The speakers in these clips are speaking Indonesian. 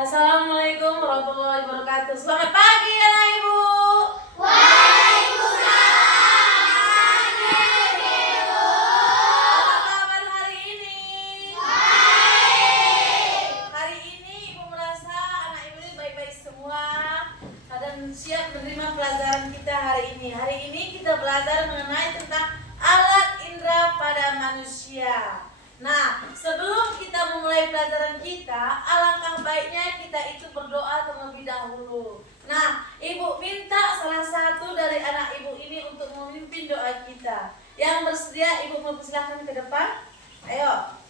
Assalamualaikum warahmatullahi wabarakatuh. Selamat pagi anak ibu. Waalaikumsalam Ibu. Apa kabar hari ini? Baik. Hari ini ibu merasa anak ibu ini baik-baik semua dan siap menerima pelajaran kita hari ini. Hari ini kita belajar mengenai tentang alat indera pada manusia. Nah, sebelum kita memulai pelajaran kita, alangkah baiknya kita itu berdoa terlebih dahulu. Nah, ibu minta salah satu dari anak ibu ini untuk memimpin doa kita. Yang bersedia, ibu mempersilahkan ke depan. Ayo.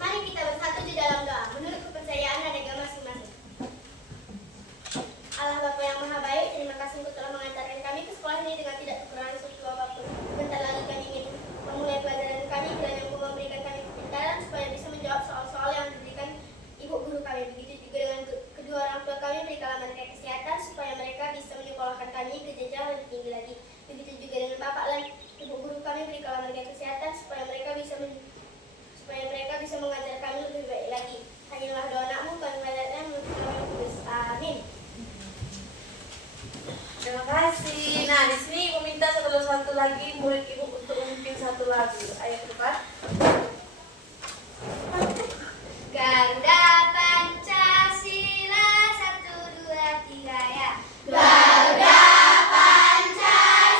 Mari kita bersatu di dalam doa menurut kepercayaan dan agama masing-masing. Allah Bapa yang Maha Baik, terima kasih Engkau telah mengantarkan kami ke sekolah ini dengan tidak kekurangan sesuatu apapun. Bentar lagi kami ingin memulai pelajaran kami, kiranya Engkau memberikan kami kepintaran supaya bisa menjawab soal-soal yang diberikan ibu guru kami. Begitu juga dengan kedua orang tua kami, berikanlah mereka kesehatan supaya mereka bisa menyekolahkan kami ke jenjang lebih tinggi lagi. Begitu juga dengan bapak dan ibu guru kami, berikanlah mereka kesehatan supaya mereka bisa mengajar kami lebih baik lagi. Hanyalah doa anakmu, kami mengajarkan menurut kami kudus. Amin. Terima kasih. Nah, di sini ibu minta satu lagi murid ibu untuk memimpin satu lagu. Ayo ke depan. Garuda Pancasila 1, 2, 3 ya. Garuda Pancasila,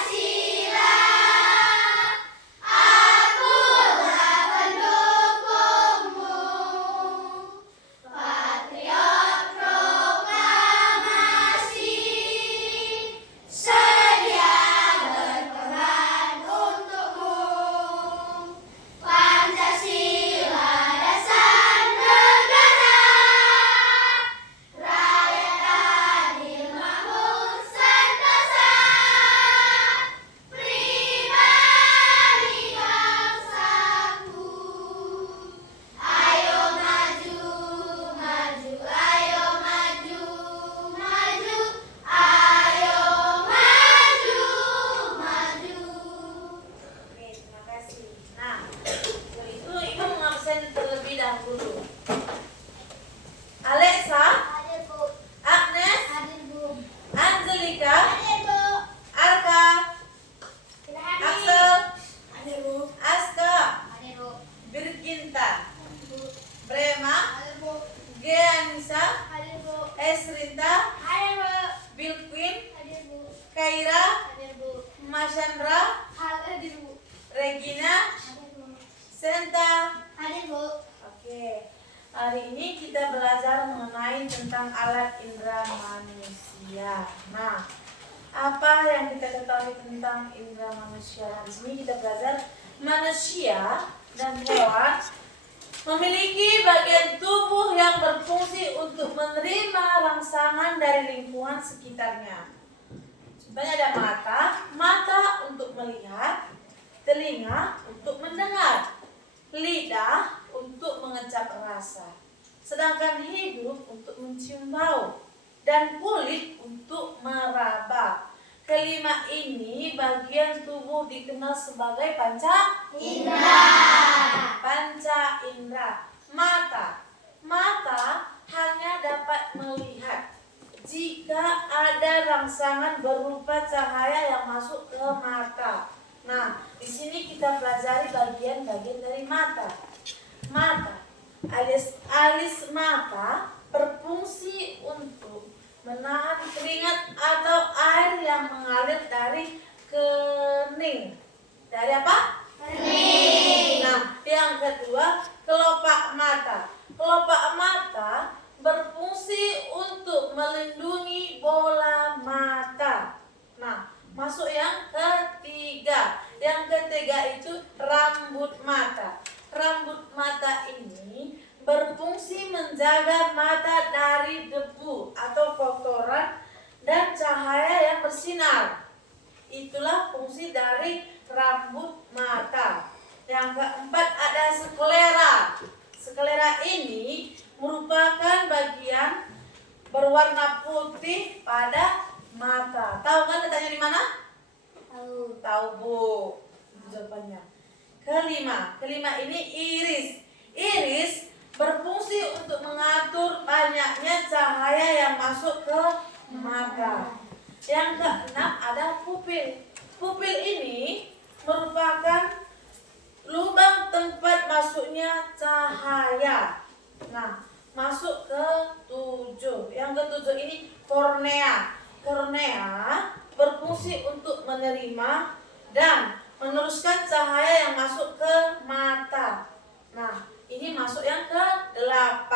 akulah pendukungmu. Patriot proklamasi, sedia berkorban untukmu. Pancasila dasar negara, rakyat adil makmur sentosa, pribadi bangsaku. Ayo maju, maju, ayo maju, maju, ayo maju, maju. Oke, terima kasih. Nah, untuk itu ibu mengabsen terlebih dahulu. Alexa, Hadir Bu, Agnes, hadir Bu, Angelika, hadir Bu, Arka, kita hadir. Axel, Hadir Bu, Aska, hadir Bu, Birginta, Bu, Brema, hadir Bu, Geanisa, hadir Bu, Esrinta, hadir Bu, Bilquin, hadir Bu, Kaira, hadir Bu, Mashandra, hadir Bu, Regina, hadir Bu, Senta. hadir Bu. Oke, hari ini kita belajar mengenai tentang alat indera manusia. Nah, apa yang kita ketahui tentang indera manusia? Di sini kita belajar manusia dan hewan memiliki bagian tubuh yang berfungsi untuk menerima rangsangan dari lingkungan sekitarnya. Sebenarnya ada mata untuk melihat, telinga untuk mendengar, lidah untuk mengecap rasa, sedangkan hidung untuk mencium bau, dan kulit untuk meraba. Kelima ini bagian tubuh dikenal sebagai panca indera. Mata hanya dapat melihat jika ada rangsangan berupa cahaya yang masuk ke mata. Nah, di sini kita pelajari bagian-bagian dari mata. Alis mata berfungsi untuk menahan keringat atau air yang mengalir dari kening. Dari apa? Kening. Nah, yang kedua, kelopak mata. Kelopak mata berfungsi untuk melindungi bola mata. Nah, masuk yang ketiga. Yang ketiga itu rambut mata. Rambut mata ini berfungsi menjaga mata dari debu atau kotoran dan cahaya yang bersinar. Itulah fungsi dari rambut mata. Yang keempat ada sklera. Sklera ini merupakan bagian berwarna putih pada mata. Tahu kan letaknya di mana? Tahu. Tahu Bu jawabannya. Kelima ini iris. Iris berfungsi untuk mengatur banyaknya cahaya yang masuk ke mata. Yang keenam ada pupil. Pupil ini merupakan lubang tempat masuknya cahaya. Nah, masuk ke 7. Yang ketujuh ini kornea. Kornea berfungsi untuk menerima dan meneruskan cahaya yang masuk ke mata. Nah, ini masuk yang ke-8.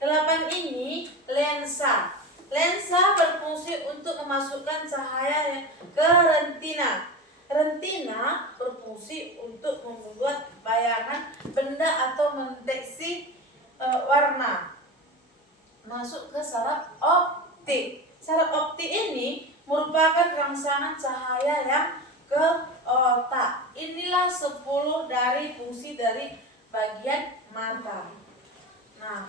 8 ini lensa. Lensa berfungsi untuk memasukkan cahaya ke retina. Retina berfungsi untuk membuat bayangan benda atau mendeteksi warna. Masuk ke saraf optik. Saraf optik ini merupakan rangsangan cahaya yang ke otak. Inilah 10 dari fungsi dari bagian mata. Nah,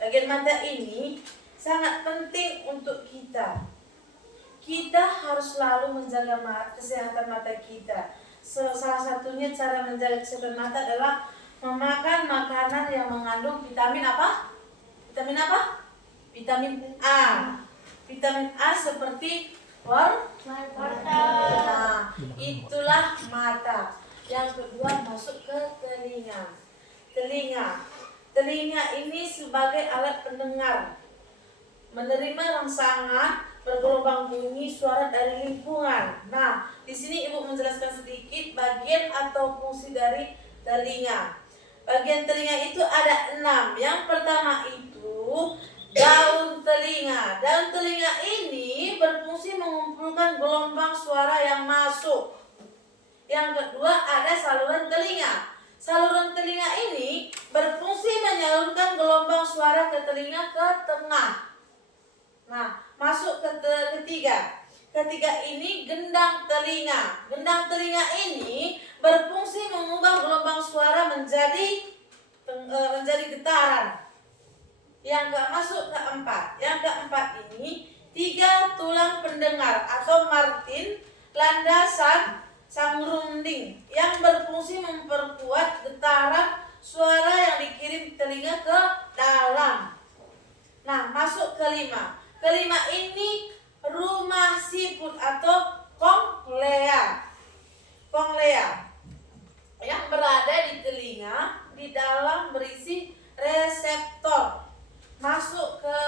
bagian mata ini sangat penting untuk kita. Kita harus selalu menjaga kesehatan mata kita. Salah satunya cara menjaga kesehatan mata adalah memakan makanan yang mengandung vitamin apa? Vitamin apa? Vitamin A. Vitamin A seperti nah, itulah mata. Yang kedua masuk ke telinga. Telinga ini sebagai alat pendengar, menerima rangsangan bergelombang bunyi suara dari lingkungan. Nah, di sini Ibu menjelaskan sedikit bagian atau fungsi dari telinga. Bagian telinga itu ada 6. Yang pertama itu daun telinga. Daun telinga ini berfungsi mengumpulkan gelombang suara yang masuk. Yang kedua ada saluran telinga. Saluran telinga ini berfungsi menyalurkan gelombang suara ke telinga ke tengah. Nah, masuk ke ketiga. Ketiga ini gendang telinga. Gendang telinga ini berfungsi mengubah gelombang suara menjadi getaran. Yang masuk keempat. Yang keempat ini 3 tulang pendengar atau martin, landasan, sangrunding yang berfungsi memperkuat getaran suara yang dikirim telinga ke dalam. Nah, masuk kelima. Kelima ini rumah siput atau konglea. Konglea yang berada di telinga, di dalam berisi reseptor. Masuk ke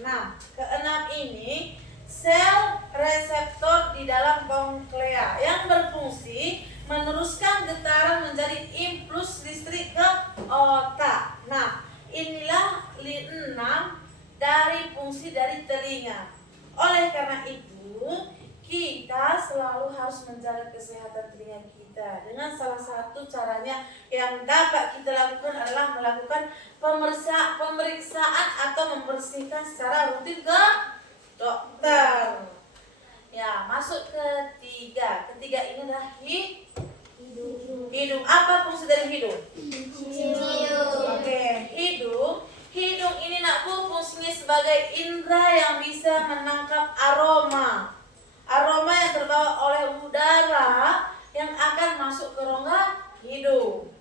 6. Keenam ini sel reseptor di dalam konglea yang berfungsi meneruskan getaran menjadi impuls listrik ke otak. Nah, inilah 6 dari fungsi dari telinga. Oleh karena itu, kita selalu harus menjaga kesehatan telinga kita. Dengan salah satu caranya yang dapat kita lakukan adalah melakukan pemeriksaan atau membersihkan secara rutin ke dokter. Ya, masuk ke 3. Ketiga ini adalah hidung. Apa fungsi dari hidung? Oke, hidung. Hidung ini nakku fungsinya sebagai indera yang bisa menangkap aroma. Aroma yang terbawa oleh udara yang akan masuk ke rongga hidung.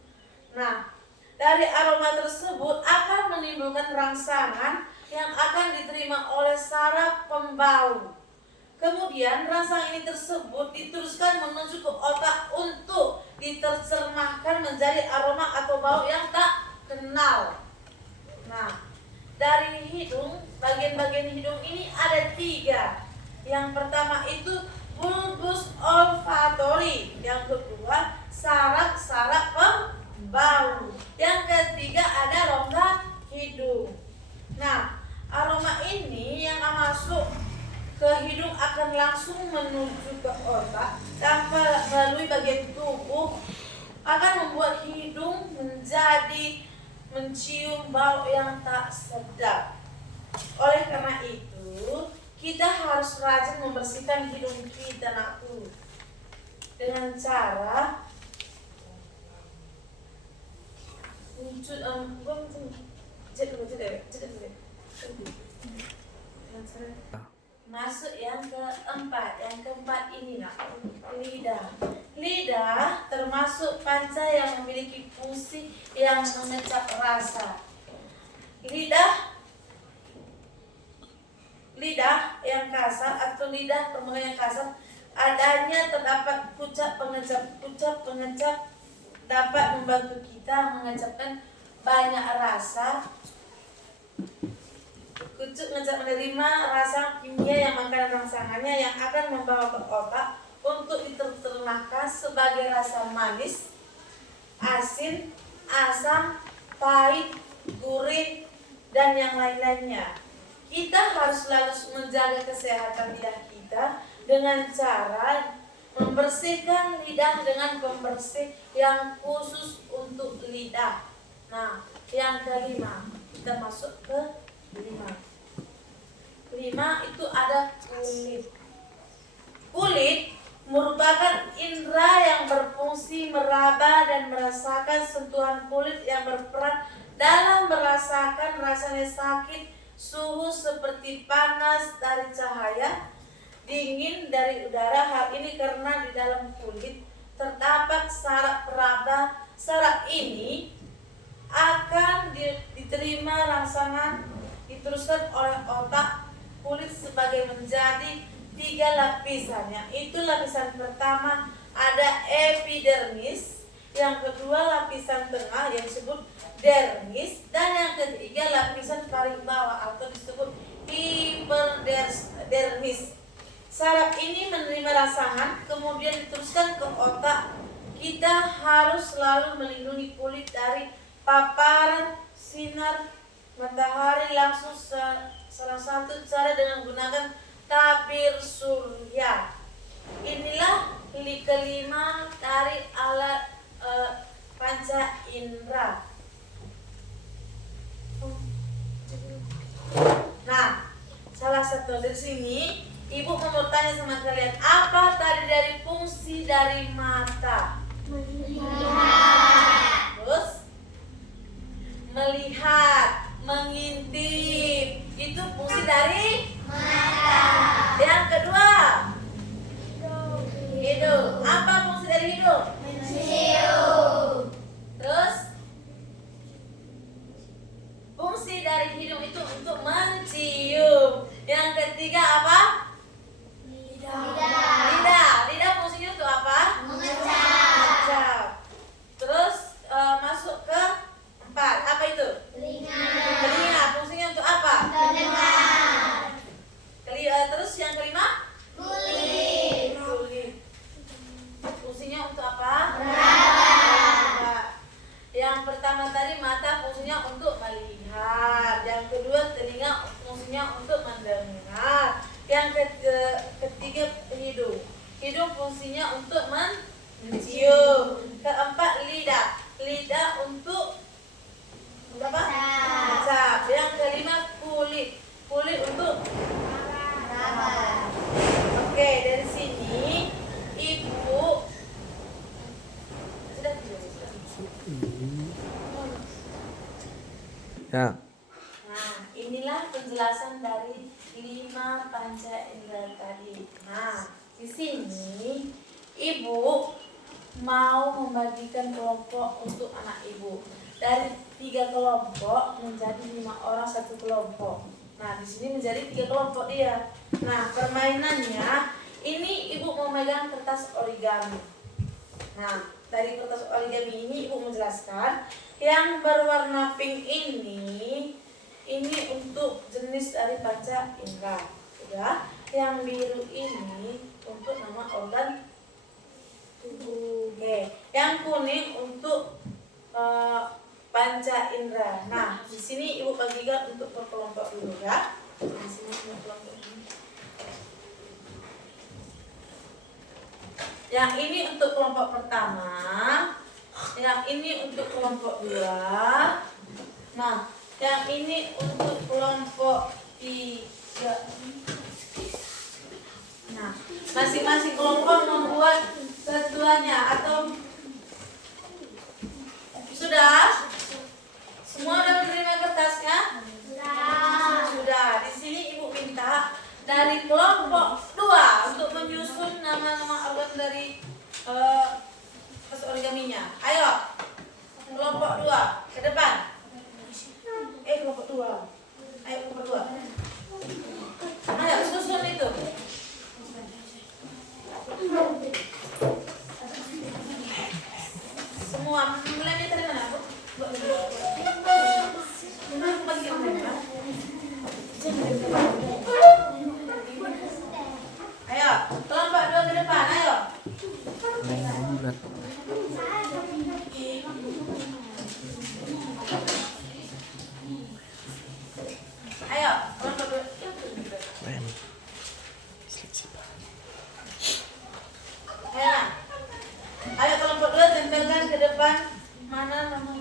Nah, dari aroma tersebut akan menimbulkan rangsangan yang akan diterima oleh saraf pembau. Kemudian rangsang ini tersebut diteruskan menuju ke otak untuk diterjemahkan menjadi aroma atau bau yang tak kenal. Nah, dari hidung, bagian-bagian hidung ini ada 3. Yang pertama itu bulbus olfactory. Yang kedua saraf-saraf pembau. Yang ketiga ada rongga hidung. Nah, aroma ini yang masuk ke hidung akan langsung menuju ke otak tanpa melalui bagian tubuh, akan membuat hidung menjadi mencium bau yang tak sedap. Oleh karena itu, kita harus rajin membersihkan hidung kita nakku dengan cara masuk yang keempat. Yang keempat ini nak, lidah. Lidah termasuk panca yang memiliki fungsi yang mengecap rasa. Lidah yang kasar atau lidah permukaan yang kasar adanya terdapat ucap pengecap dapat membantu kita mengecapkan banyak rasa. Kucuk ngecap menerima rasa kimia yang makanan rangsangannya yang akan membawa ke otak untuk diternakan sebagai rasa manis, asin, asam, pahit, gurih, dan yang lain-lainnya. Kita harus selalu menjaga kesehatan lidah kita dengan cara membersihkan lidah dengan pembersih yang khusus untuk lidah. Nah, yang kelima, kita masuk ke 5 itu ada kulit. Kulit merupakan indera yang berfungsi meraba dan merasakan sentuhan kulit yang berperan dalam merasakan rasanya sakit, suhu seperti panas dari cahaya, dingin dari udara. Hal ini karena di dalam kulit terdapat saraf peraba. Saraf ini akan diterima rangsangan diteruskan oleh otak kulit sebagai menjadi 3 lapisan. Itu lapisan pertama ada epidermis, yang kedua lapisan tengah yang disebut dermis, dan yang ketiga lapisan paling bawah atau disebut hiperdermis. Saraf ini menerima rangsangan kemudian diteruskan ke otak. Kita harus selalu melindungi kulit dari paparan sinar matahari langsung. Salah satu cara dengan menggunakan tabir surya. Inilah kelima dari alat panca indera. Nah, salah satu dari sini ibu mau bertanya sama kalian, apa tadi dari fungsi dari mata? Melihat. Terus melihat, mengintip, itu fungsi dari Mata. yang kedua hidung. Apa fungsi dari hidung? Mencium. Terus fungsi dari hidung itu untuk mencium. Yang ketiga apa? Lidah fungsinya untuk apa? Mengecap. Terus masuk ke 4. Apa itu? Telinga fungsinya untuk apa? Terus yang kelima? Kulit. Fungsinya untuk apa? Meraba. Yang pertama tadi mata fungsinya untuk melihat. Yang kedua telinga fungsinya untuk mendengar. Yang ketiga hidung. Hidung fungsinya untuk mencium. Keempat lidah untuk apa? Mengecap. Yang kelima kulit untuk Oke, dari sini ibu sudah. Ya. Nah, inilah penjelasan dari 5 panca indera tadi. Nah, di sini ibu mau membagikan kelompok untuk anak ibu. Dari 3 kelompok menjadi 5 orang satu kelompok. Nah, di sini menjadi 3 kelompok dia. Nah, permainannya ini ibu mau megang kertas origami. Nah, dari kertas origami ini ibu menjelaskan yang berwarna pink ini untuk jenis dari panca indera. Sudah. Yang biru ini untuk nama organ tubuh. Oke. Yang kuning untuk panca indera. Nah, di sini ibu bagikan untuk berkelompok dulu ya. Di sini berkelompok ini. Yang ini untuk kelompok pertama, yang ini untuk kelompok 2. Nah, yang ini untuk kelompok 3. Nah, masing-masing kelompok membuat satuannya atau sudah? Semua sudah menerima kertasnya? Sudah. Di sini ibu minta dari kelompok 2 untuk menyusun nama-nama organ dari bunyinya. Ayo, kelompok 2 ke depan. Kelompok 2. Ayo kelompok 2. Ayo susun itu. Semua mulai dari mana, Bu? Aku bagi yang mana? Ayo, kelompok 2 ke depan, ayo. bulat. Ayo, kelompok 2. Keren. Ayo, ayo kelompok 2 tempelkan ke depan. Mana nomor?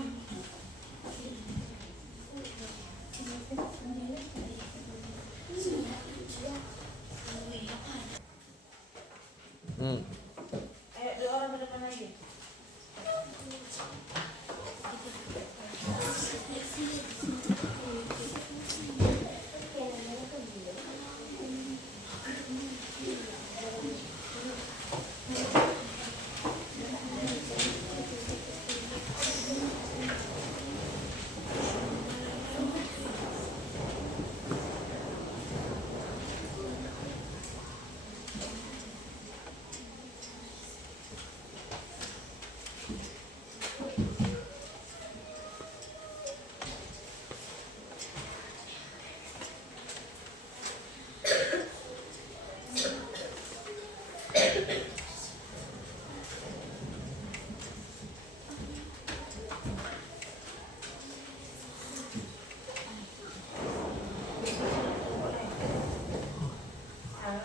Ayo 2 orang ke depan lagi.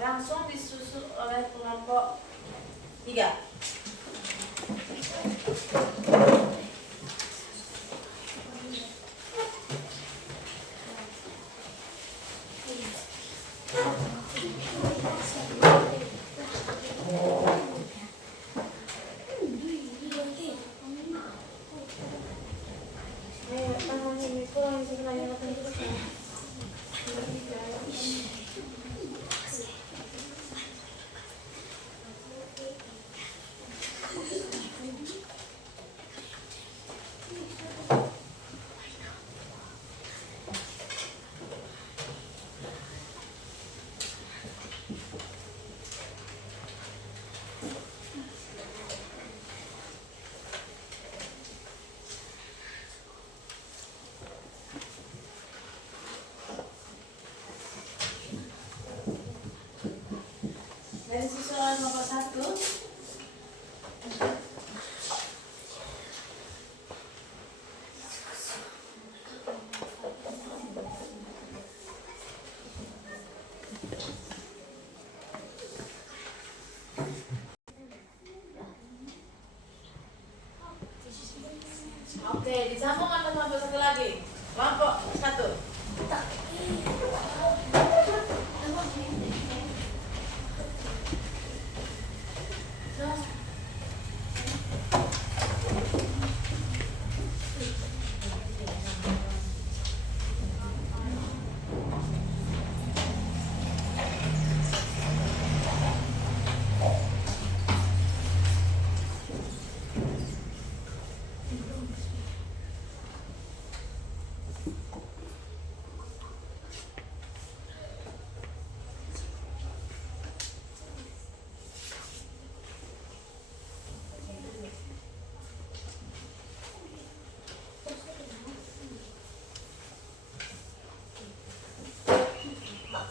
Langsung disusul oleh kelompok 3. Dari siswa nomor 1. Oke, disambung sama kelompok 1 lagi. Kelompok 1.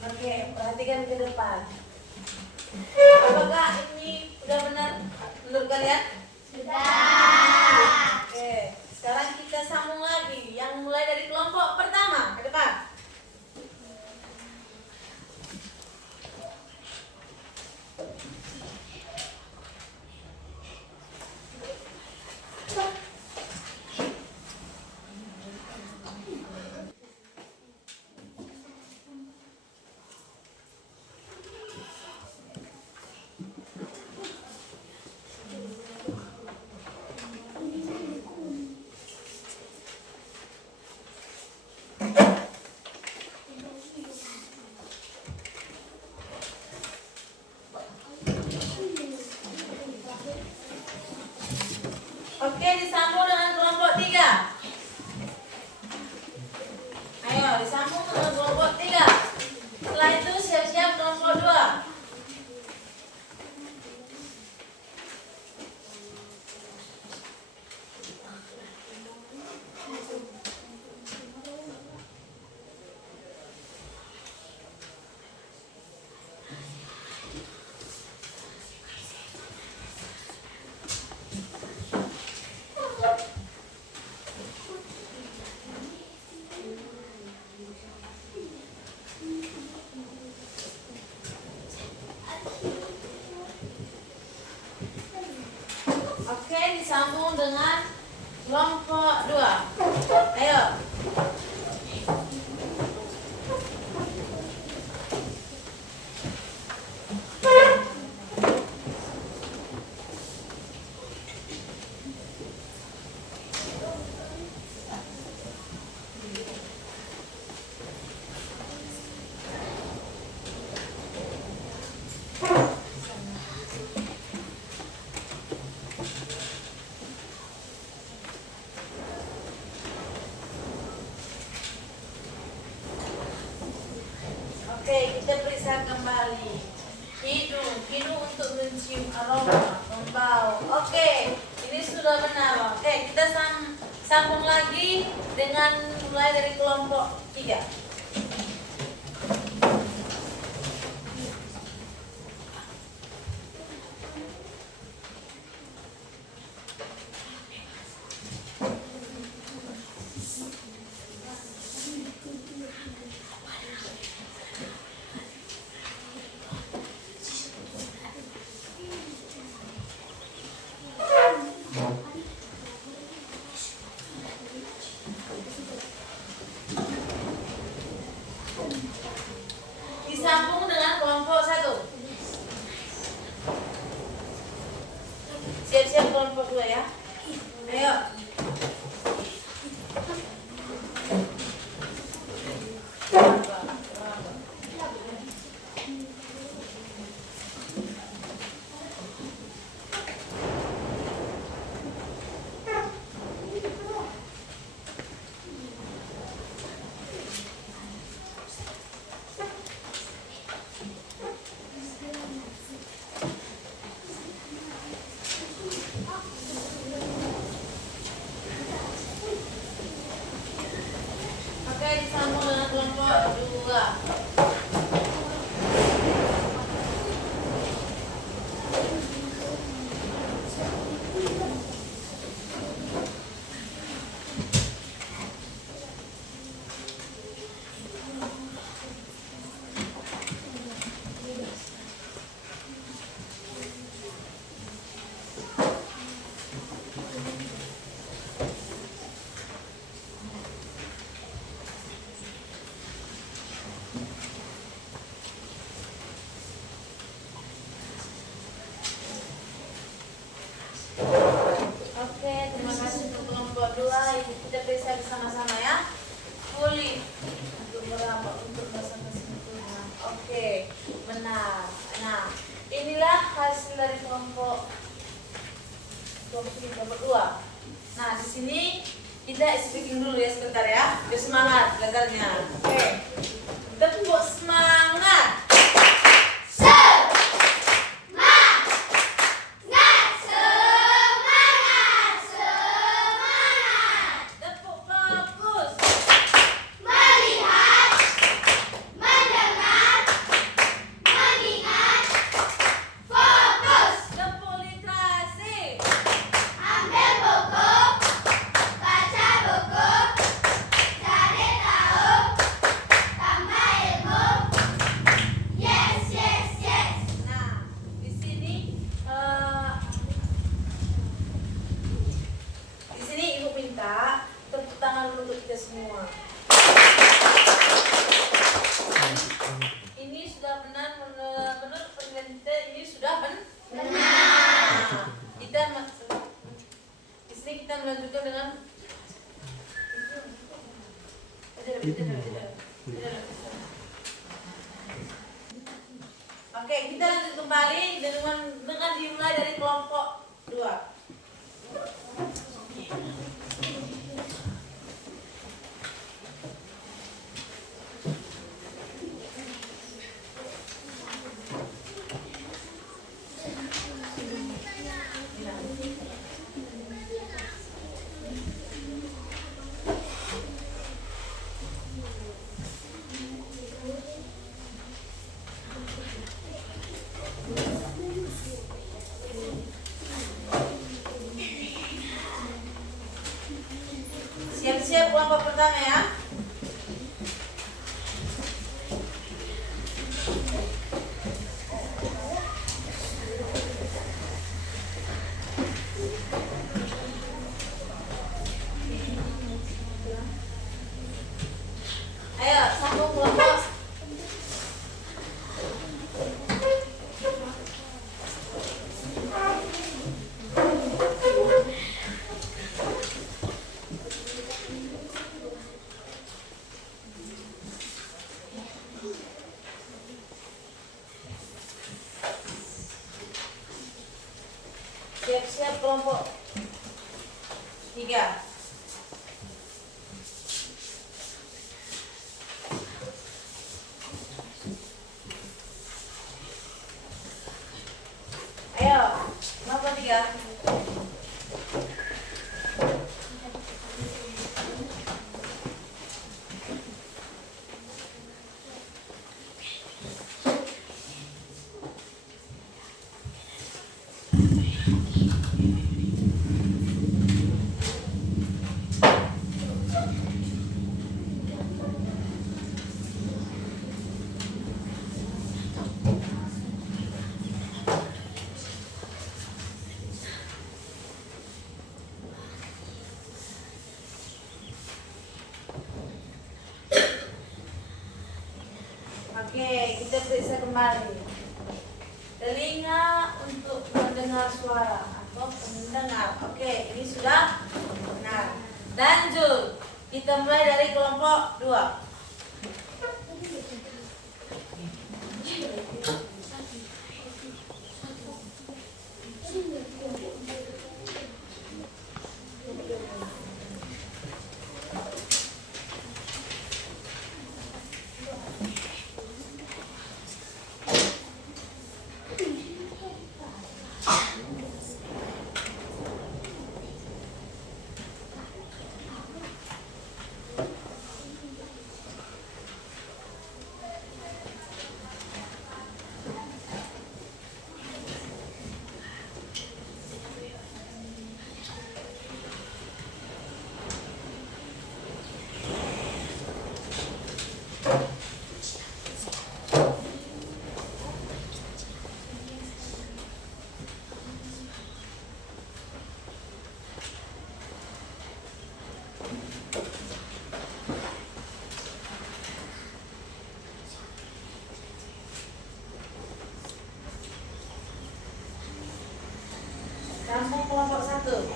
Oke, perhatikan ke depan. Apakah ini sudah benar menurut kalian? Sudah. Oke, sekarang kita sambung lagi. Yang mulai dari kelompok pertama ke depan. Oke, disambung dengan kelompok 3. Ayo, disambung dengan kelompok 3. Setelah itu siap-siap kelompok 2. Oke, disambung dengan kelompok 2. Ayo. Oke, kita periksa kembali. Hidung untuk mencium aroma, membau. Oke, ini sudah benar. Oke, kita sambung lagi dengan mulai dari kelompok 3. Disambung dengan kelompok 1. Siap-siap kelompok 2 ya. Ayo. Oke, disambung dengan kelompok 2. Oke, terima kasih untuk kelompok 2. Ini kita periksa bersama-sama ya. Kulit untuk meraba, untuk basa-basi sentuhan. Oke, benar. Nah, inilah hasil dari kelompok 2. Nah, di sini kita speaking dulu ya sebentar ya. Biar semangat belajarnya. Oke. Tepuk semangat. Tepuk bagus. Tepuk literasi. Nah, di sini ibu minta tepuk tangan dulu untuk kita semua. Ini sudah benar menurut penelitian kita, ini sudah benar. Kita di sini kita melanjutkan dengan Oke, kita lanjut kembali dengan dimulai dari kelompok 2. kelompok pertama ya. Ayo, sambung kelompok. Siap-siap kelompok 3. Ayo, kelompok 3. Oke, kita periksa kembali. Telinga untuk mendengar suara atau pendengar. Oke, ini sudah benar. Lanjut, kita mulai dari kelompok 2. Sambung kelompok 1.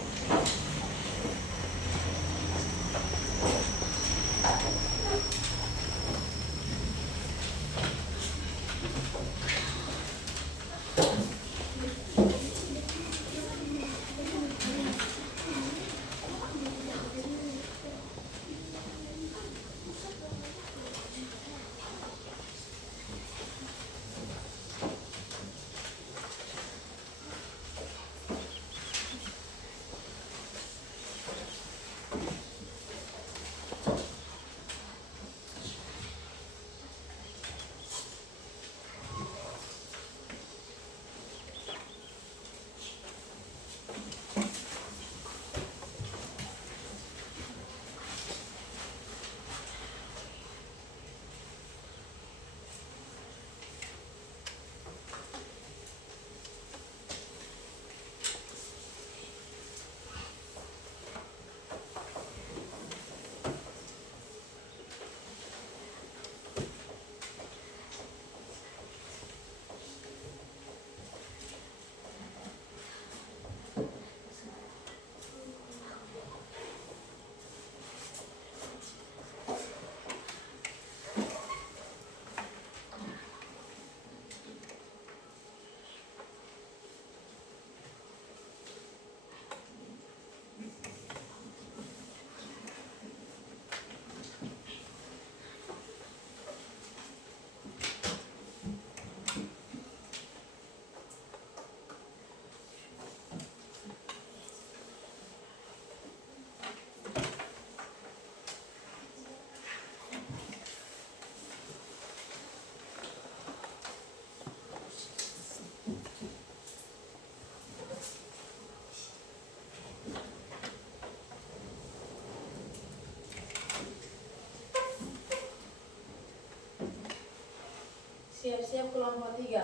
Siap-siap kelompok 3.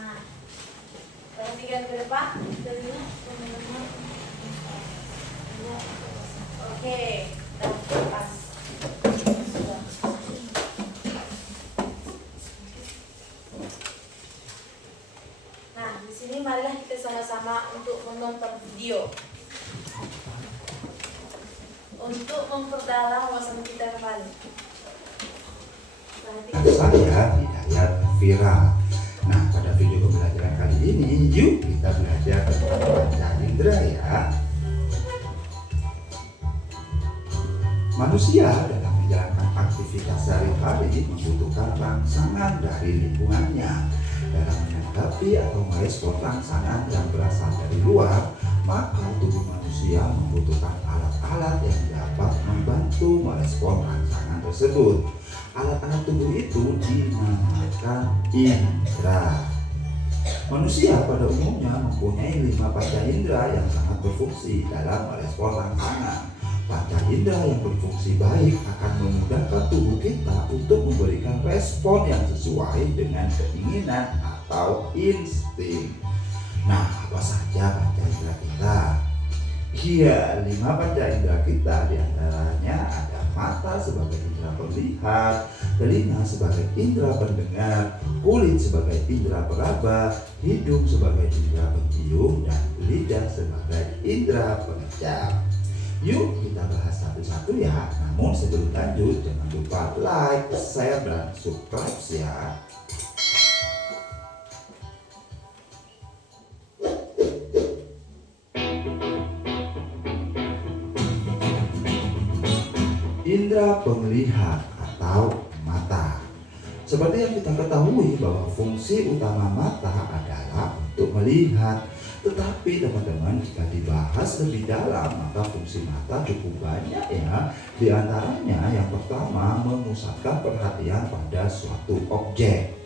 Nah, perhatikan ke depan, telinga, teman-teman. Oke, dan lepas. Sudah. Nah, di sini marilah kita sama-sama untuk menonton video. Untuk memperdalam wawasan kita kembali. Perhatikan. Saya Hidayat Vira. Nah, pada video pembelajaran kali ini, yuk kita belajar tentang panca indera ya. Manusia dalam menjalankan aktivitas sehari-hari membutuhkan rangsangan dari lingkungannya. Dalam menanggapi atau merespon rangsangan yang berasal dari luar, maka tubuh manusia membutuhkan alat-alat yang dapat membantu merespon rangsangan tersebut. Alat-alat tubuh itu dinamakan indera. Manusia pada umumnya mempunyai 5 panca indera yang sangat berfungsi dalam merespon rangsangan. Panca indera yang berfungsi baik akan memudahkan tubuh kita untuk memberikan respon yang sesuai dengan keinginan atau insting. Nah, apa saja panca indera kita? Iya, 5 panca indera kita diantaranya ada mata sebagai indera perlihat, telinga sebagai indera pendengar, kulit sebagai indera peraba, hidung sebagai indera pencium, dan lidah sebagai indera pengecat. Yuk kita bahas satu-satu ya. Namun sebelum lanjut, jangan lupa like, share, dan subscribe ya. Indera penglihat atau mata. Seperti yang kita ketahui bahwa fungsi utama mata adalah untuk melihat. Tetapi teman-teman, jika dibahas lebih dalam, maka fungsi mata cukup banyak ya. Di antaranya yang pertama, memusatkan perhatian pada suatu objek.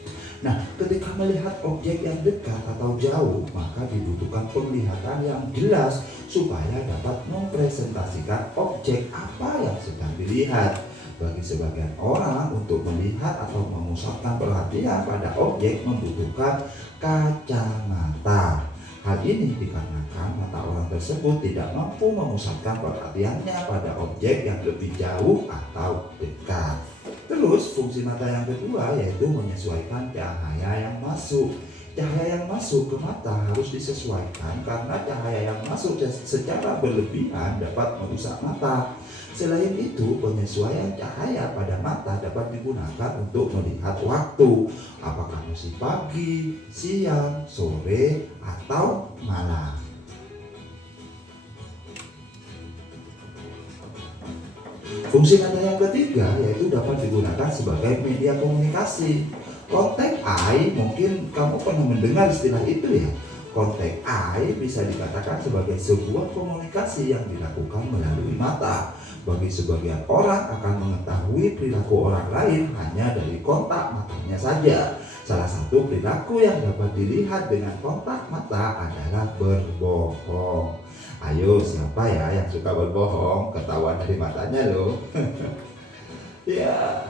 Nah, ketika melihat objek yang dekat atau jauh, maka dibutuhkan penglihatan yang jelas supaya dapat mempresentasikan objek apa yang sedang dilihat. Bagi sebagian orang, untuk melihat atau memusatkan perhatian pada objek membutuhkan kacamata. Hal ini dikarenakan mata orang tersebut tidak mampu memusatkan perhatiannya pada objek yang lebih jauh atau dekat. Terus fungsi mata yang kedua yaitu menyesuaikan cahaya yang masuk. Cahaya yang masuk ke mata harus disesuaikan karena cahaya yang masuk secara berlebihan dapat merusak mata. Selain itu, penyesuaian cahaya pada mata dapat digunakan untuk melihat waktu, apakah masih pagi, siang, sore, atau malam. Fungsi mata yang ketiga yaitu dapat digunakan sebagai media komunikasi. Contact eye, mungkin kamu pernah mendengar istilah itu ya. Contact eye bisa dikatakan sebagai sebuah komunikasi yang dilakukan melalui mata. Bagi sebagian orang akan mengetahui perilaku orang lain hanya dari kontak matanya saja. Salah satu perilaku yang dapat dilihat dengan kontak mata adalah berbohong. Ayo, siapa ya yang suka berbohong? Ketahuan dari matanya loh. Ya.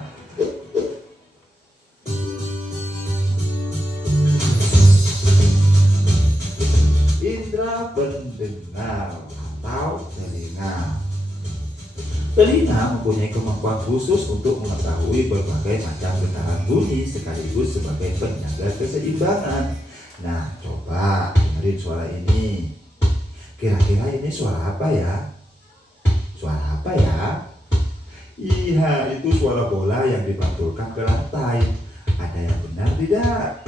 Indra pendengar atau telinga. Telinga mempunyai kemampuan khusus untuk mengetahui berbagai macam getaran bunyi sekaligus sebagai penjaga keseimbangan. Nah, coba dengerin suara ini. Kira-kira ini suara apa ya? Suara apa ya? Iya, itu suara bola yang dipantulkan ke lantai. Ada yang benar tidak?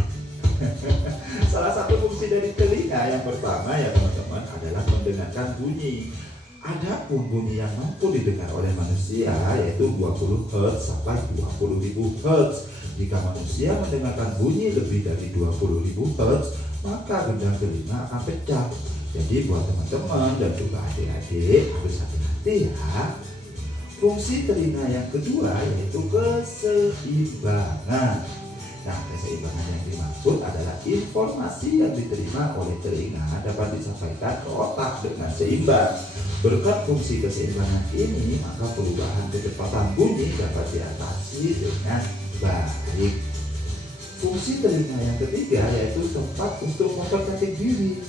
Salah satu fungsi dari telinga yang pertama ya teman-teman adalah mendengarkan bunyi. Adapun bunyi yang mampu didengar oleh manusia yaitu 20 Hz sampai 20.000 Hz. Jika manusia mendengarkan bunyi lebih dari 20.000 Hz, maka gendang telinga akan pecah. Jadi buat teman-teman dan juga adik-adik harus hati-hati ya. Fungsi telinga yang kedua yaitu keseimbangan. Nah, keseimbangan yang dimaksud adalah informasi yang diterima oleh telinga dapat disampaikan ke otak dengan seimbang. Berkat fungsi keseimbangan ini, maka perubahan kecepatan bunyi dapat diatasi dengan baik. Fungsi telinga yang ketiga yaitu tempat untuk mempercantik diri.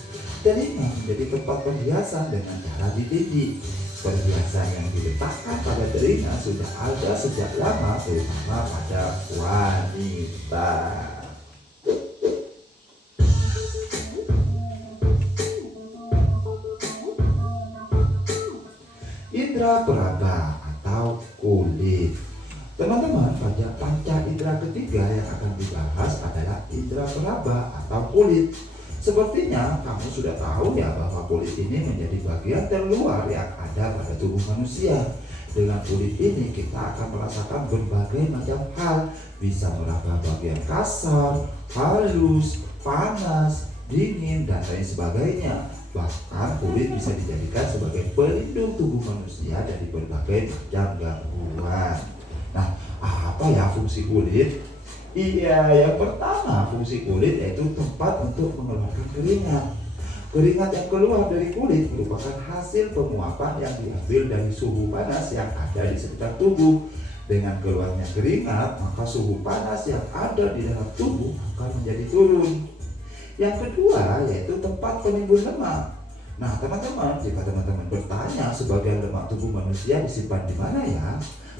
Telinga menjadi tempat perhiasan dengan cara ditindik. Perhiasan yang diletakkan pada telinga sudah ada sejak lama, terutama pada wanita. Indra peraba atau kulit. Teman-teman, pada panca indra ketiga yang akan dibahas adalah indra peraba atau kulit. Sepertinya kamu sudah tahu ya bahwa kulit ini menjadi bagian terluar yang ada pada tubuh manusia. Dengan kulit ini kita akan merasakan berbagai macam hal, bisa meraba bagian kasar, halus, panas, dingin, dan lain sebagainya. Bahkan kulit bisa dijadikan sebagai pelindung tubuh manusia dari berbagai macam gangguan. Nah, apa ya fungsi kulit? Iya, yang pertama fungsi kulit yaitu tempat untuk mengeluarkan keringat. Keringat yang keluar dari kulit merupakan hasil penguapan yang diambil dari suhu panas yang ada di sekitar tubuh. Dengan keluarnya keringat, maka suhu panas yang ada di dalam tubuh akan menjadi turun. Yang kedua yaitu tempat penimbun lemak. Nah, teman-teman, jika teman-teman bertanya sebagian lemak tubuh manusia disimpan di mana ya?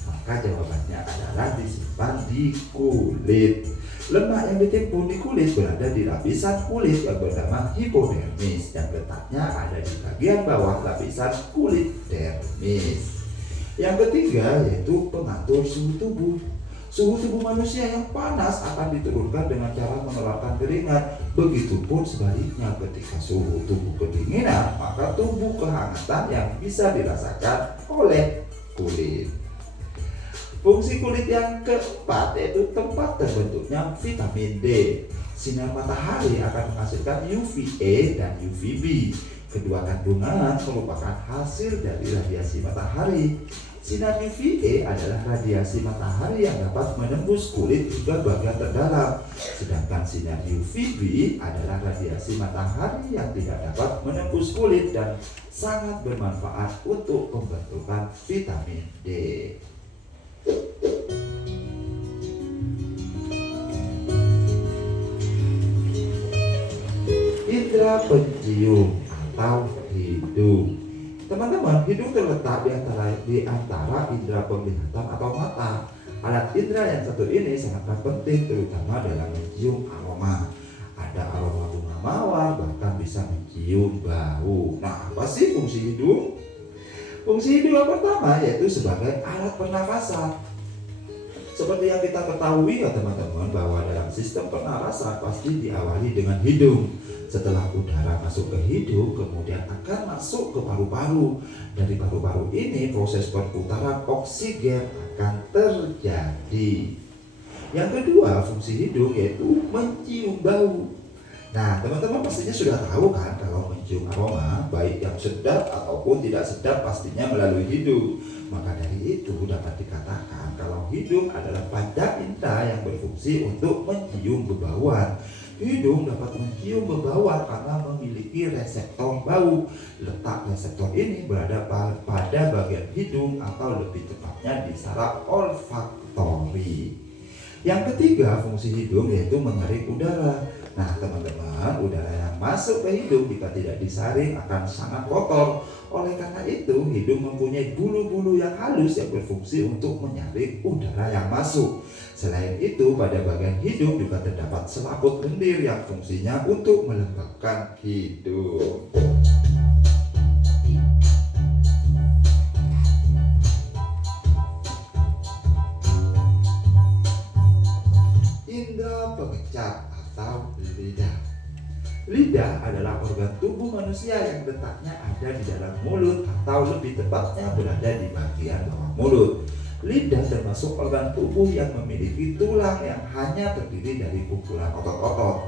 Maka jawabannya adalah disimpan di kulit. Lemak yang ditimbun di kulit berada di lapisan kulit yang bernama hipodermis, yang letaknya ada di bagian bawah lapisan kulit dermis. Yang ketiga yaitu pengatur suhu tubuh. Suhu tubuh manusia yang panas akan diturunkan dengan cara mengeluarkan keringat. Begitupun sebaliknya, ketika suhu tubuh kedinginan, maka tubuh kehangatan yang bisa dirasakan oleh kulit. Fungsi kulit yang keempat yaitu tempat terbentuknya vitamin D. Sinar matahari akan menghasilkan UVA dan UVB. Kedua kandungan merupakan hasil dari radiasi matahari. Sinar UVA adalah radiasi matahari yang dapat menembus kulit hingga bagian terdalam. Sedangkan sinar UVB adalah radiasi matahari yang tidak dapat menembus kulit dan sangat bermanfaat untuk pembentukan vitamin D. Indra pencium atau hidung. Teman-teman, hidung terletak di antara indra penglihatan atau mata. Alat indra yang satu ini sangatlah penting, terutama dalam mencium aroma. Ada aroma bunga mawar, bahkan bisa mencium bau. Nah, apa sih fungsi hidung? Fungsi hidung yang pertama yaitu sebagai alat pernafasan. Seperti yang kita ketahui ya teman-teman, bahwa dalam sistem pernafasan pasti diawali dengan hidung. Setelah udara masuk ke hidung, kemudian akan masuk ke paru-paru. Dari paru-paru ini proses perputaran oksigen akan terjadi. Yang kedua fungsi hidung yaitu mencium bau. Nah, teman-teman pastinya sudah tahu kan kalau mencium aroma, baik yang sedap ataupun tidak sedap pastinya melalui hidung. Maka dari itu dapat dikatakan kalau hidung adalah panca indera yang berfungsi untuk mencium bebauan. Hidung dapat mencium bebauan karena memiliki reseptor bau. Letak reseptor ini berada pada bagian hidung atau lebih tepatnya di saraf olfaktori. Yang ketiga fungsi hidung yaitu menyaring udara. Nah teman-teman, udara yang masuk ke hidung jika tidak disaring akan sangat kotor. Oleh karena itu, hidung mempunyai bulu-bulu yang halus yang berfungsi untuk menyaring udara yang masuk. Selain itu, pada bagian hidung juga terdapat selaput lendir yang fungsinya untuk melembabkan hidung. Indra pengecap atau lidah. lidah adalah organ tubuh manusia yang letaknya ada di dalam mulut atau lebih tepatnya berada di bagian bawah mulut. Lidah termasuk organ tubuh yang memiliki tulang yang hanya terdiri dari kumpulan otot-otot.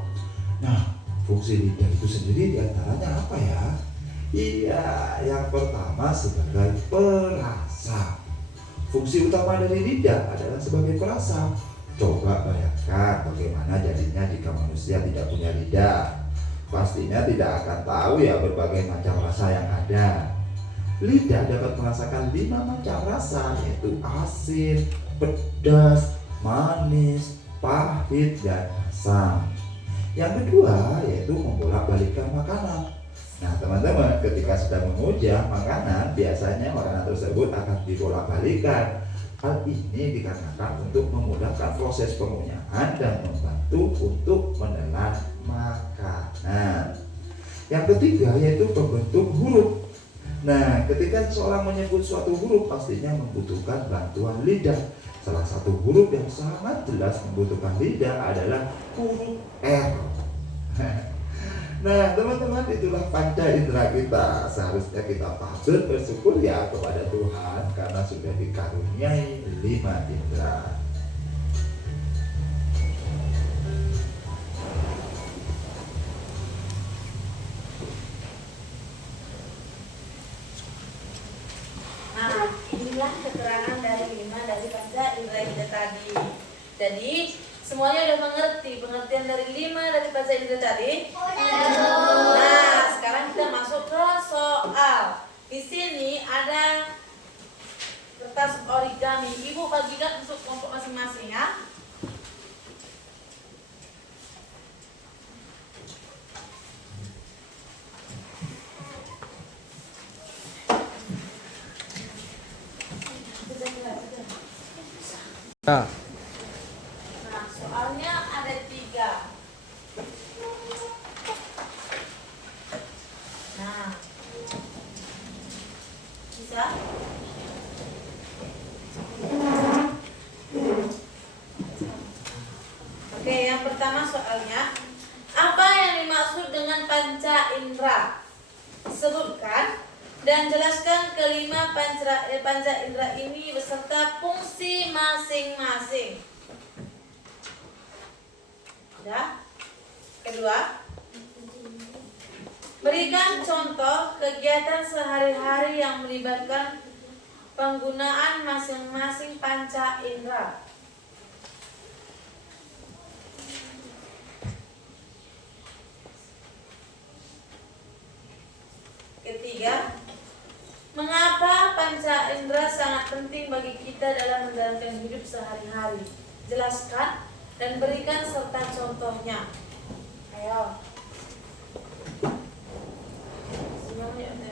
Nah, fungsi lidah itu sendiri diantaranya apa ya? Iya, yang pertama sebagai perasa. Fungsi utama dari lidah adalah sebagai perasa. Coba bayangkan bagaimana jadinya jika manusia tidak punya lidah. Pastinya tidak akan tahu ya berbagai macam rasa yang ada. Lidah dapat merasakan 5 macam rasa, yaitu asin, pedas, manis, pahit, dan asam. Yang kedua yaitu membolak-balikkan makanan. Nah teman-teman, ketika sedang mengunyah makanan, biasanya makanan tersebut akan dibolak-balikan. Hal ini dikarenakan untuk memudahkan proses pengunyahan dan membantu untuk menelan makanan. Yang ketiga yaitu pembentuk huruf. Nah, ketika seorang menyebut suatu huruf pastinya membutuhkan bantuan lidah. Salah satu huruf yang sangat jelas membutuhkan lidah adalah huruf R. Nah, teman-teman, itulah panca indera kita. Seharusnya kita patut bersyukur ya kepada Tuhan karena sudah dikaruniai 5 indera. Nah, inilah keterangan dari 5 dari panca indera kita tadi. Jadi semuanya udah mengerti pengertian dari 5 dari panca indera tadi? Nah, sekarang kita masuk ke soal. Di sini ada kertas origami. Ibu bagikan untuk kelompok masing-masing ya. Nah, Nah, soalnya ada 3. Nah, bisa? Oke, yang pertama soalnya, apa yang dimaksud dengan panca indera? Sebutkan dan jelaskan kelima panca indera ini beserta fungsi masing-masing. Ya. Kedua, berikan contoh kegiatan sehari-hari yang melibatkan penggunaan masing-masing panca indera. Ketiga, mengapa panca indera sangat penting bagi kita dalam menjalankan hidup sehari-hari? Jelaskan dan berikan serta contohnya. Ayo. Semuanya ada.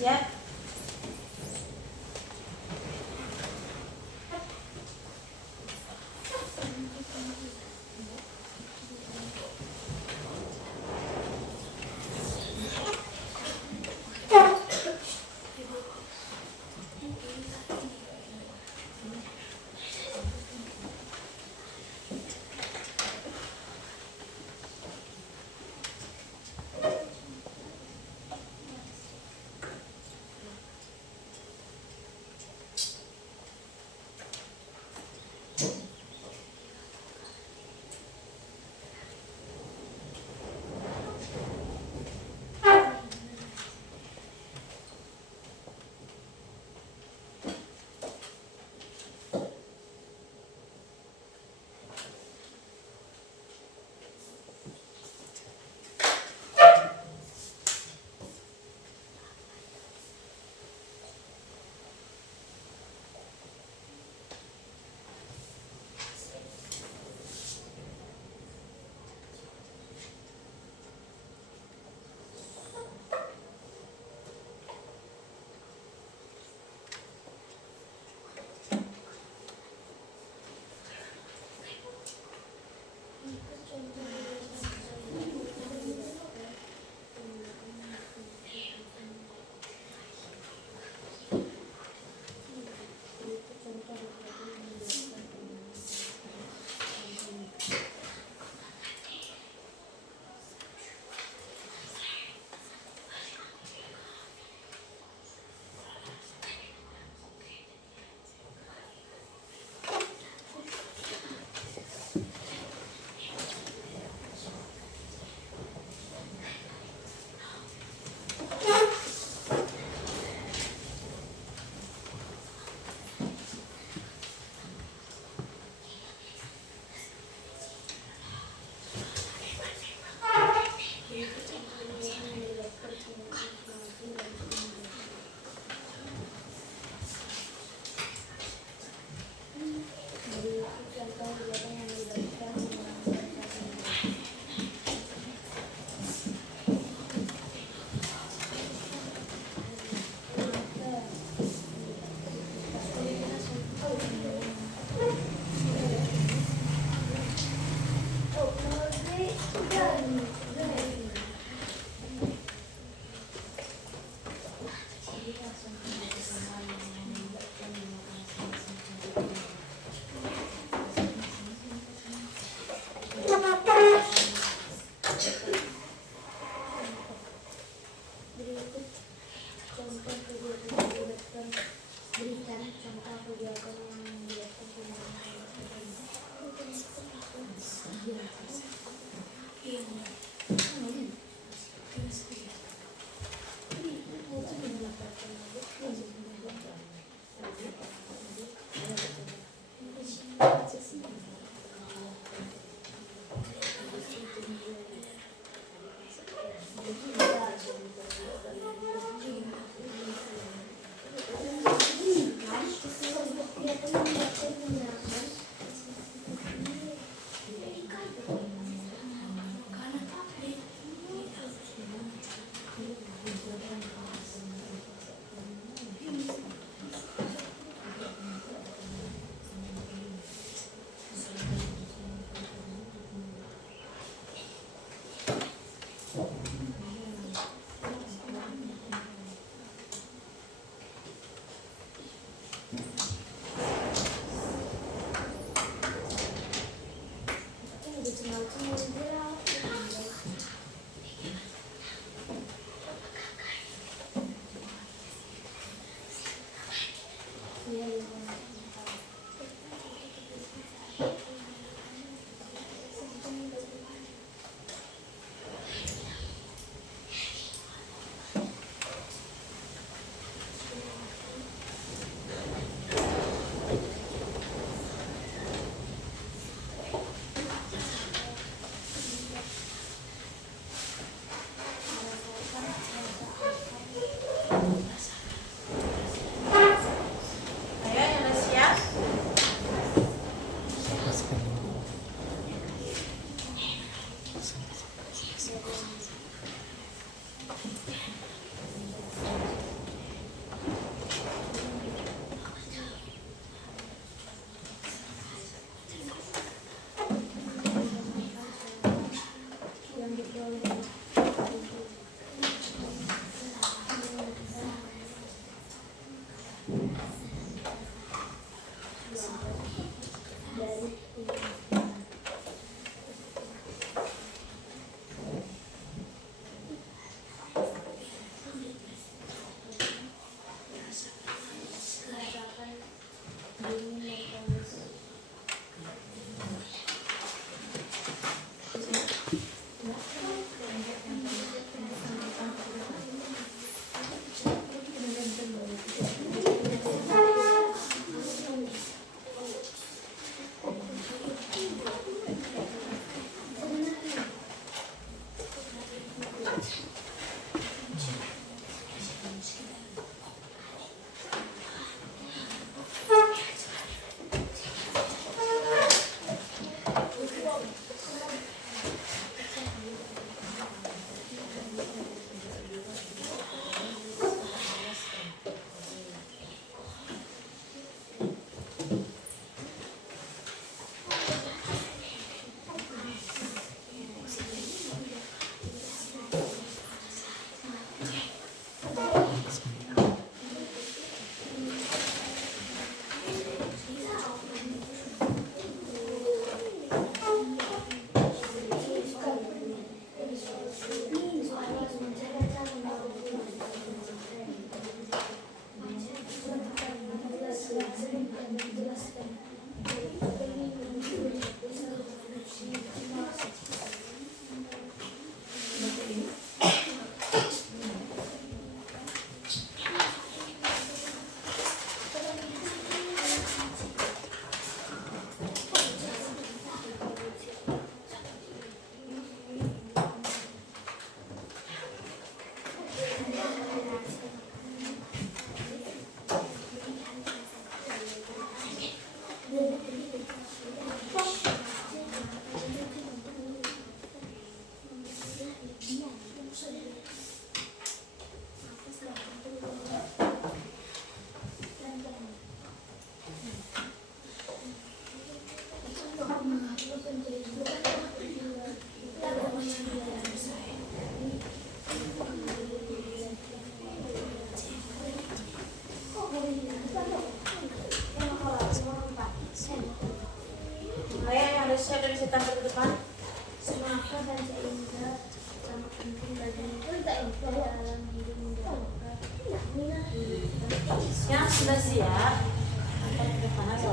manusia. Ayah yang harus siap dan bisa tampil ke depan. Semangka dan Indra sama penting bagi dalam diri menjaga. Yang sudah siap, tampil ke depan aja.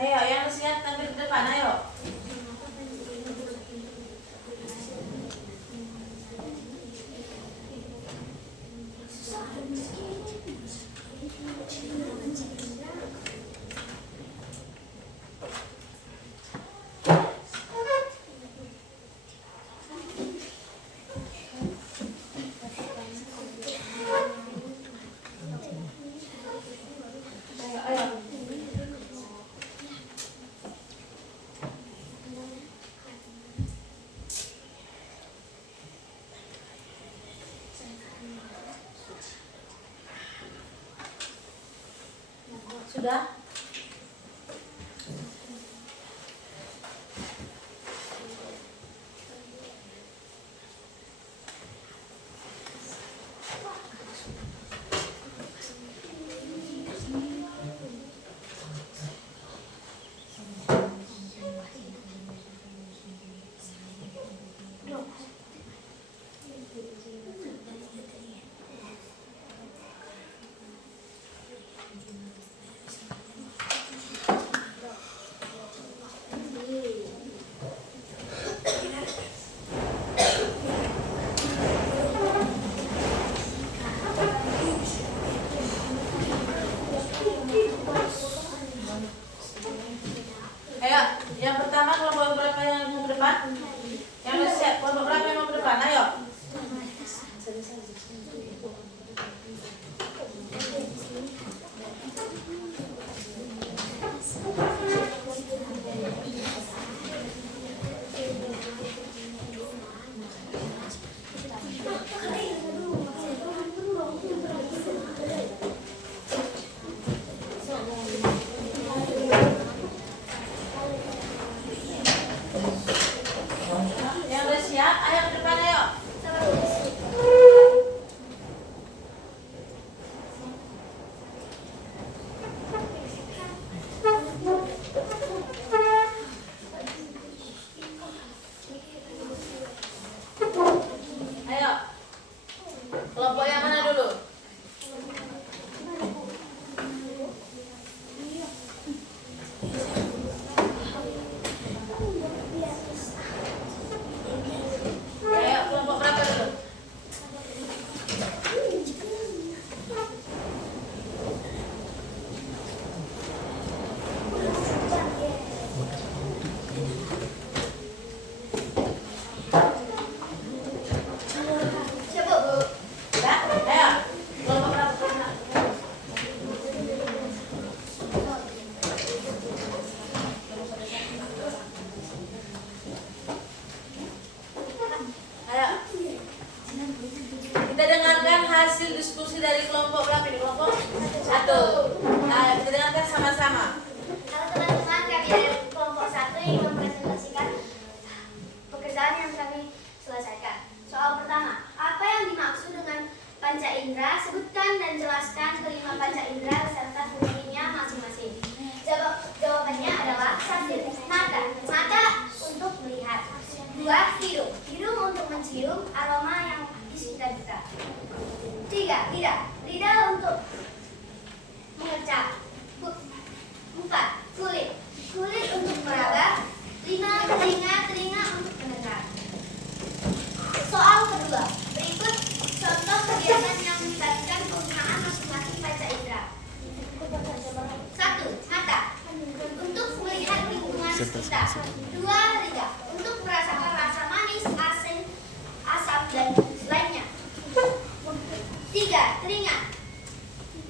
Ayo, yang siap tampil ke depan, ayo. Ayo, ayo. Sudah? di kelompok 1. Nah, kita dengarkan sama-sama. Halo teman-teman, kami dari kelompok 1 yang mempresentasikan pekerjaan yang kami selesaikan. Soal pertama, apa yang dimaksud dengan panca indera? Sebutkan dan jelaskan kelima panca indera beserta fungsinya masing-masing. Jawabannya adalah 1. Mata. Mata untuk melihat. 2. Hidung. Hidung untuk mencium aroma yang di sekitar kita. 3. Lidah. Lidah untuk mengecap. 4. Kulit. Kulit untuk meraba. 5. Telinga. Telinga untuk mendengar. Soal kedua. Berikut contoh kegiatan yang melibatkan penggunaan masing-masing panca indera. 1. Mata. Untuk melihat lingkungan sekitar. 2. Lidah. Untuk merasakan rasa manis, asin, asam, dan lainnya. 3. Telinga.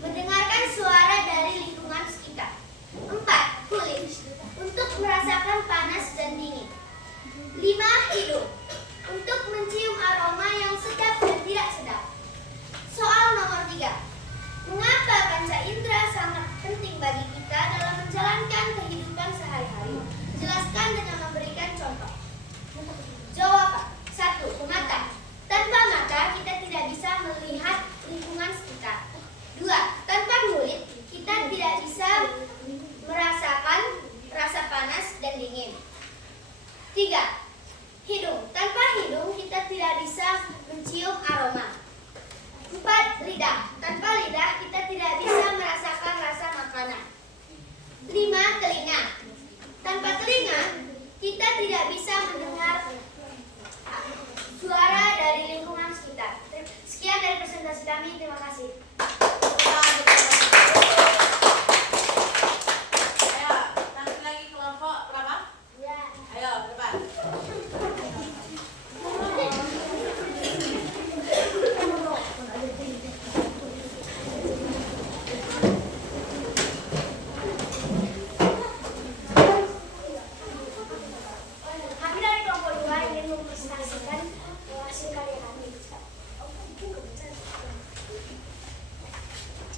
Mendengarkan suara dari lingkungan sekitar. 4. Kulit. Untuk merasakan panas dan dingin. 5. Hidung. Untuk mencium aroma yang sedap dan tidak sedap. Soal nomor 3. Mengapa panca indera sangat penting bagi kita dalam menjalankan kehidupan sehari-hari? Jelaskan dengan memberikan contoh. Jawaban. 1. Mata. Tanpa mata kita tidak bisa melihat lingkungan sekitar. 2. Tanpa kulit kita tidak bisa merasakan rasa panas dan dingin. 3. Hidung. Tanpa hidung kita tidak bisa mencium aroma. 4. Lidah. Tanpa lidah kita tidak bisa merasakan rasa makanan. 5. Telinga. Tanpa telinga kita tidak bisa mendengar suara dari lingkungan sekitar. Sekian dari presentasi kami. Terima kasih. Ayo, tampil lagi kelompok berapa? Ya. Ayo, depan. Kami dari kelompok 2 ingin mempresentasikan hasil karya kami.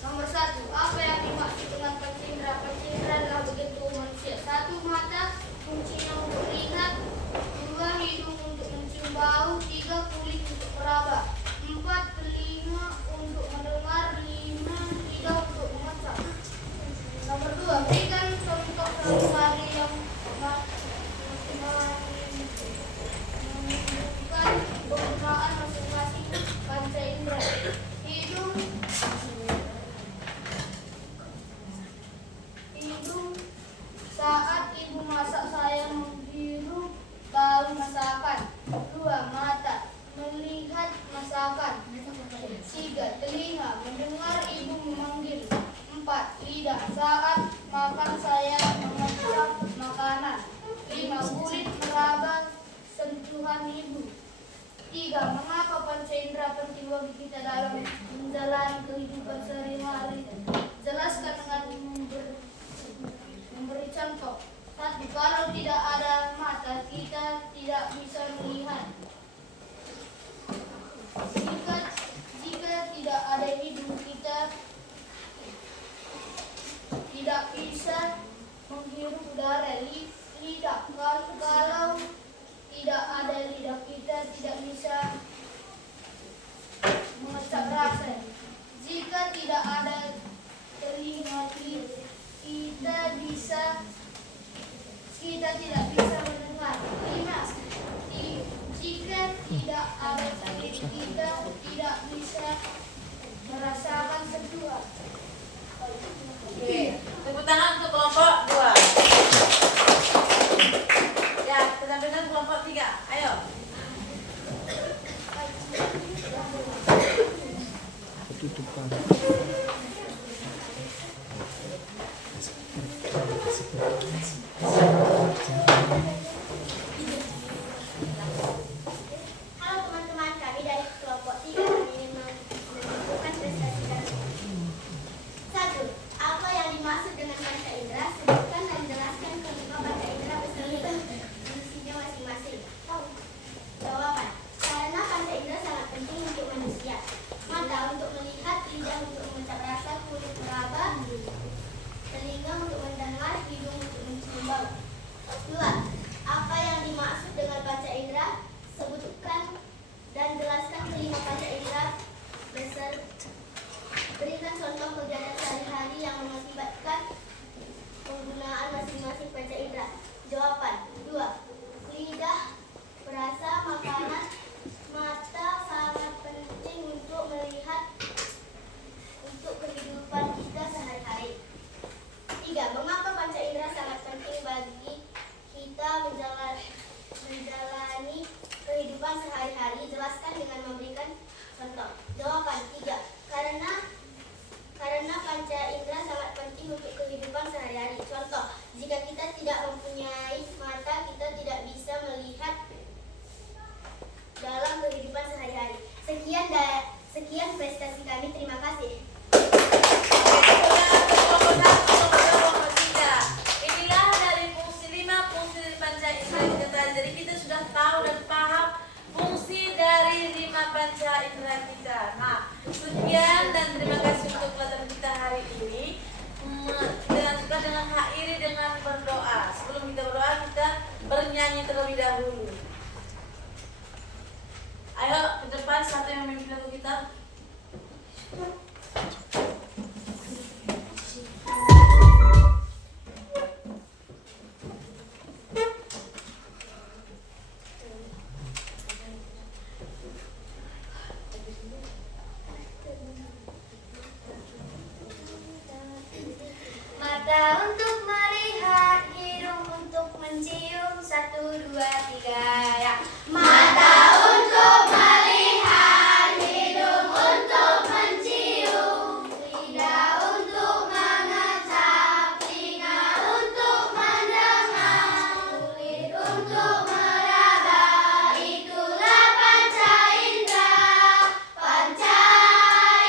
Nomor 1. Apa yang dimaksud dengan panca indera? Panca indera adalah bagian tubuh manusia. 1. Mata, fungsinya untuk melihat. 2. Hidung untuk mencium bau. 3. Kulit untuk meraba. 4. Telinga untuk mendengar. 5. Lidah untuk mengecap. Nomor 2. Berikan contoh sehari-hari yang menunjukkan penggunaan masing-masing panca indera. Hidung. Saat ibu masak saya menghirup bau masakan. 2. Mata melihat masakan. 3. Telinga mendengar ibu memanggil. 4. Lidah saat makan saya mengecap makanan. 5. Kulit meraba sentuhan ibu. 3. Mengapa panca indera penting bagi kita dalam menjalani kehidupan sehari-hari? Jelaskan dengan memberi contoh. 1. Kalau tidak ada mata, kita tidak bisa melihat. Jika tidak ada hidung, kita tidak bisa menghirup udara. Lidah. Kalau tidak ada lidah, kita tidak bisa mengecap rasa. Jika tidak ada telinga, kita tidak bisa mendengar. 5. Jika tidak ada kulit, kita tidak bisa merasakan sentuhan. Oke, tepuk tangan untuk kelompok 2. Ya, kita tampilkan kelompok 3. Ayo. Ketutupan. Halo teman-teman, kami dari kelompok 3 kami ingin menunjukkan prestasi kami contoh kegiatan sehari-hari yang mengakibatkan penggunaan masing-masing panca indera? Jawaban 2. Lidah, perasa, makanan. Mata sangat penting untuk melihat untuk kehidupan kita sehari-hari. 3. Mengapa panca indera sangat penting bagi kita menjalani kehidupan sehari-hari? Jelaskan dengan memberikan contoh. Jawaban 3. Karena panca indera sangat penting untuk kehidupan sehari-hari. Contoh, jika kita tidak mempunyai mata, kita tidak bisa melihat dalam kehidupan sehari-hari. Sekian prestasi kami. Terima kasih. Inilah dari fungsi 5 fungsi dari panca indera kita. Jadi kita sudah tahu dan paham fungsi dari 5 panca indera kita. Nah, sekian dan terima kasih untuk pelajaran kita hari ini. Kita lanjutkan dengan akhiri dengan berdoa. Sebelum kita berdoa, kita bernyanyi terlebih dahulu. Ayo ke depan, satu yang memimpin lagu kita. Mata untuk melihat, hidung untuk mencium. 1, 2, 3 ya. Mata untuk melihat, hidung untuk mencium, lidah untuk mengecap, telinga untuk mendengar, kulit untuk meraba. Itulah panca indera. Panca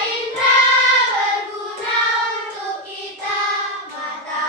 indera berguna untuk kita. Mata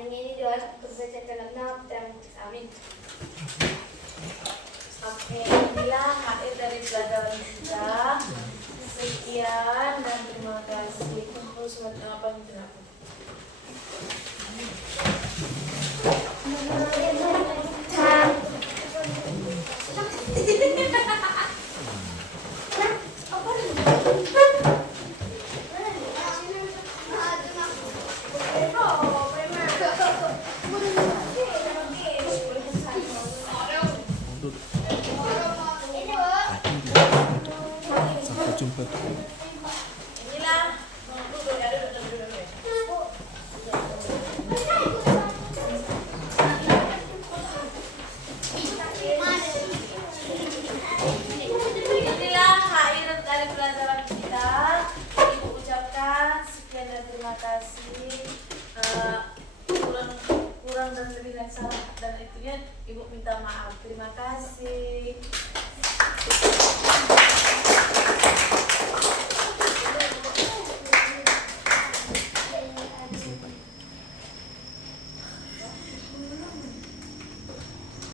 yang ini doa untuk baca dalam nama Putra Kudus. Amin. Oke, inilah akhir dari pelajaran kita. Sekian dan terima kasih. Kumpul semuanya apa gitu. Sampai jumpa tuh. Inilah duduk ya, duduk. Inilah akhir dari pelajaran kita. Ibu ucapkan sekian dan terima kasih. Kurang dan lebih dan salah dan itunya Ibu minta maaf. Terima kasih.